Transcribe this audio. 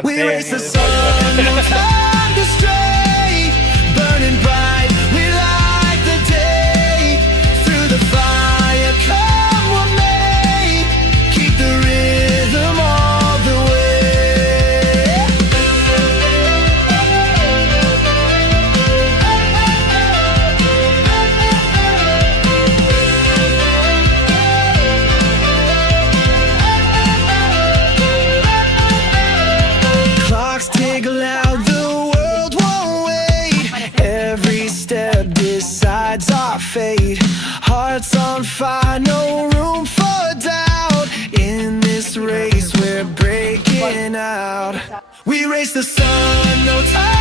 We race the sun, no time to stray. Burning bright, we light the day. Through the fire, come what may. Keep the rhythm all the way. Clocks tick loud, the world won't wait. Every step decides our fate. Hearts on fire, no room for doubt. In this race, we're breaking out. We race the sun, no time